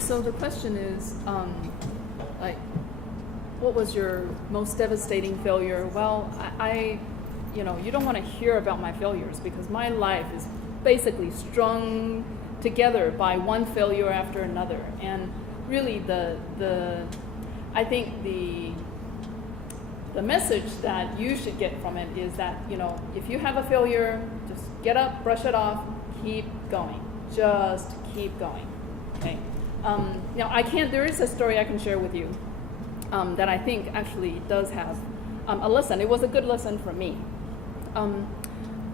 So the question is, like, what was your most devastating failure? Well, you don't want to hear about my failures because my life is basically strung together by one failure after another. And really, I think the message that you should get from it is that, if you have a failure, just get up, brush it off, keep going. Just keep going. Okay. There is a story I can share with you that I think actually does have a lesson. It was a good lesson for me.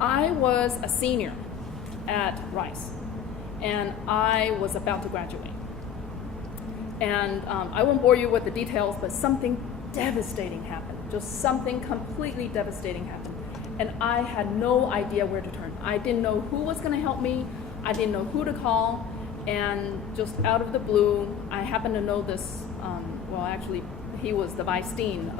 I was a senior at Rice, and I was about to graduate. And I won't bore you with the details, but something devastating happened. Just something completely devastating happened. And I had no idea where to turn. I didn't know who was going to help me. I didn't know who to call. And just out of the blue, I happened to know this, he was the vice dean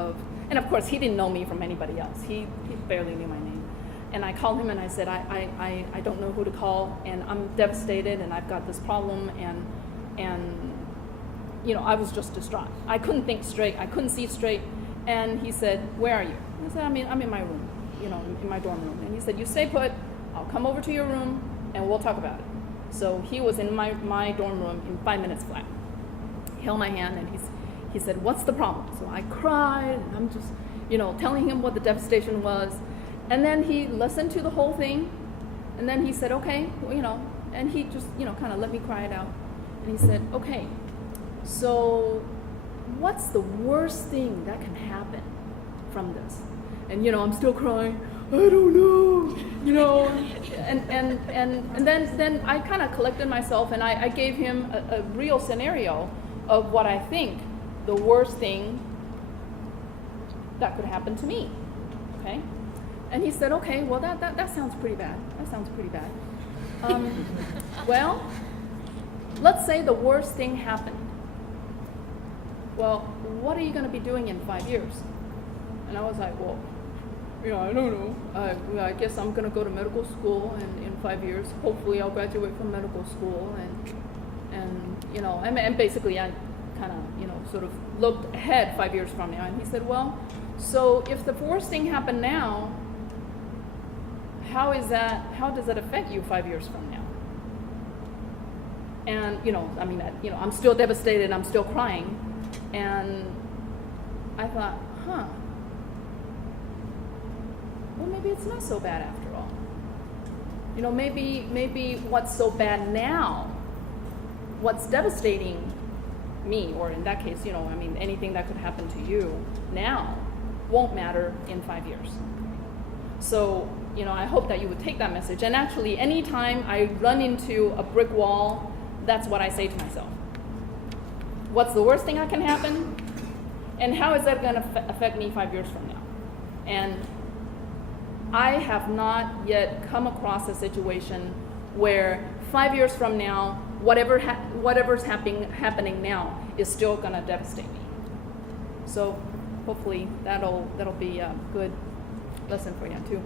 and of course he didn't know me from anybody else. He barely knew my name. And I called him and I said, I don't know who to call, and I'm devastated, and I've got this problem, and I was just distraught. I couldn't think straight. I couldn't see straight. And he said, where are you? I said, I'm in my room, in my dorm room. And he said, you stay put. I'll come over to your room and we'll talk about it. So he was in my dorm room in 5 minutes flat. He held my hand and he said, what's the problem? So I cried, and I'm just, telling him what the devastation was. And then he listened to the whole thing. And then he said, okay, and he just, kind of let me cry it out. And he said, okay, so what's the worst thing that can happen from this? And, I'm still crying. I don't know, and then I kind of collected myself, and I gave him a real scenario of what I think the worst thing that could happen to me, okay? And he said, okay, well, that sounds pretty bad. That sounds pretty bad. Well, let's say the worst thing happened. Well, what are you going to be doing in 5 years? And I was like, well, I don't know. I guess I'm going to go to medical school, and in 5 years, hopefully I'll graduate from medical school. And basically I kind of, sort of looked ahead 5 years from now. And he said, well, so if the worst thing happened now, how does that affect you 5 years from now? And, I'm still devastated. I'm still crying. And I thought, well, maybe it's not so bad after all. Maybe what's so bad now, what's devastating me, or in that case, anything that could happen to you now won't matter in 5 years. So, I hope that you would take that message. And actually, anytime I run into a brick wall, that's what I say to myself. What's the worst thing that can happen? And how is that going to affect me 5 years from now? And I have not yet come across a situation where 5 years from now, whatever's happening now is still going to devastate me. So hopefully that'll be a good lesson for you too.